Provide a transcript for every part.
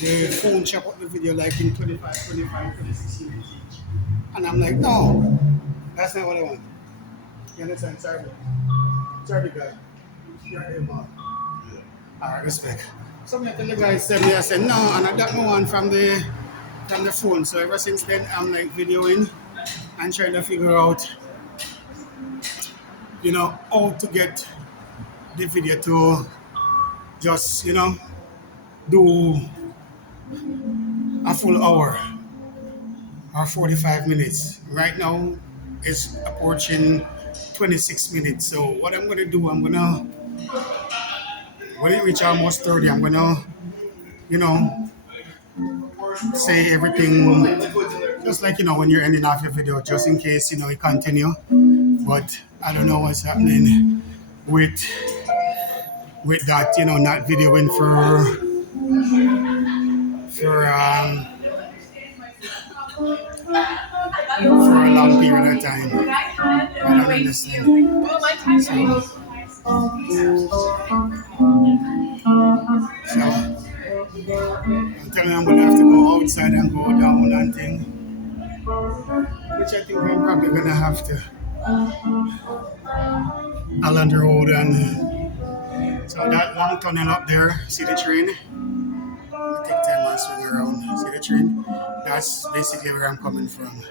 the phone chop up the video like in 25, 25, 26 minutes each. And I'm like, no, that's not what I want. You understand? Sorry, guy. Yorkdale Mall. All right, respect. So I tell the guy, said me, I said, no, and I got my one from the phone. So ever since then, I'm like videoing and trying to figure out, how to get the video to just, do a full hour or 45 minutes. Right now, it's approaching 26 minutes. So what I'm gonna do, when it reach almost 30, I'm gonna, you know, say everything just like, when you're ending off your video, just in case, it continue. But I don't know what's happening with that, not videoing for for a long period of time. I don't understand. So I'm telling you, I'm gonna have to go outside and go down and thing, which I think I'm probably gonna have to along the road and so that long tunnel up there, see the train? Take 10 miles swing around, see the train? That's basically where I'm coming from.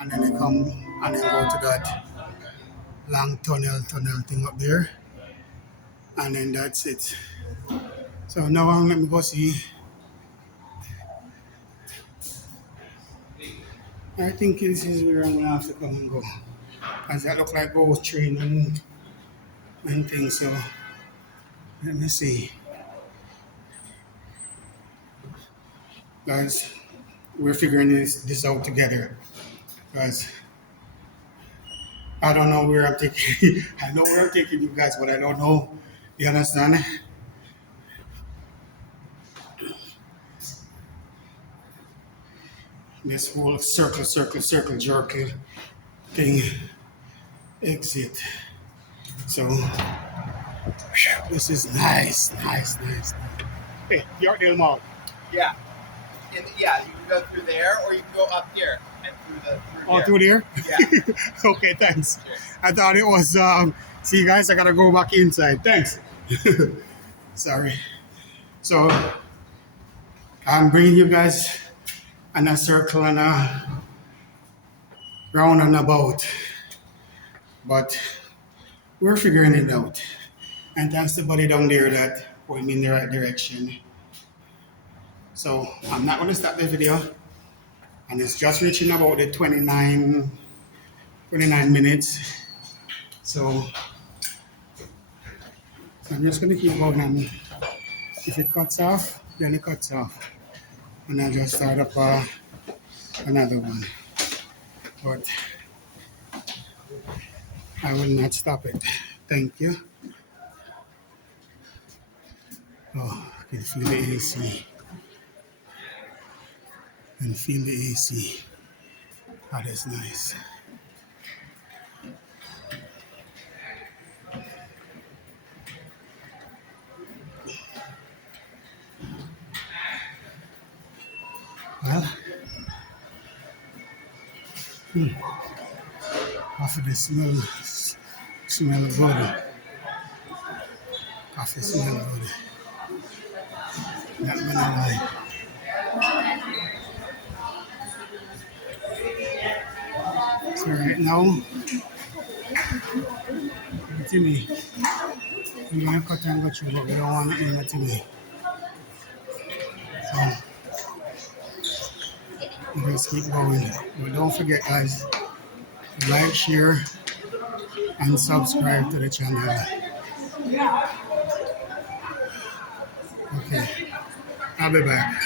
And then I come and then go to that long tunnel thing up there. And then that's it. So now I'm let me go see. I think this is where I'm gonna have to come and go. As that look like ghost train and things. So let me see. Guys, we're figuring this out together. Guys, I don't know where I'm taking I know where I'm taking you guys, but I don't know. You understand? This whole circle jerk thing exit. So this is nice. Hey, Yorkdale Mall. Yeah. Yeah, you can go through there or you can go up here and through Through there? Yeah. Okay, thanks. Sure. I thought it was see guys, I gotta go back inside. Thanks. Sorry. So I'm bringing you guys in a circle and a round and about. But we're figuring it out. And thanks to buddy down there that point me in the right direction. So I'm not gonna stop the video. And it's just reaching about the 29 minutes. So I'm just gonna keep going, and if it cuts off, then it cuts off. And I'll just start up another one. But I will not stop it. Thank you. Oh, I can feel the AC. And feel the AC. That is nice. Well, coffee the smell good. Coffee smell good. Not gonna lie. So right now, Timmy, we're gonna cut and go through, but we don't want to end Timmy. So we just keep going. But don't forget, guys, like, share, and subscribe to the channel. Okay, I'll be back.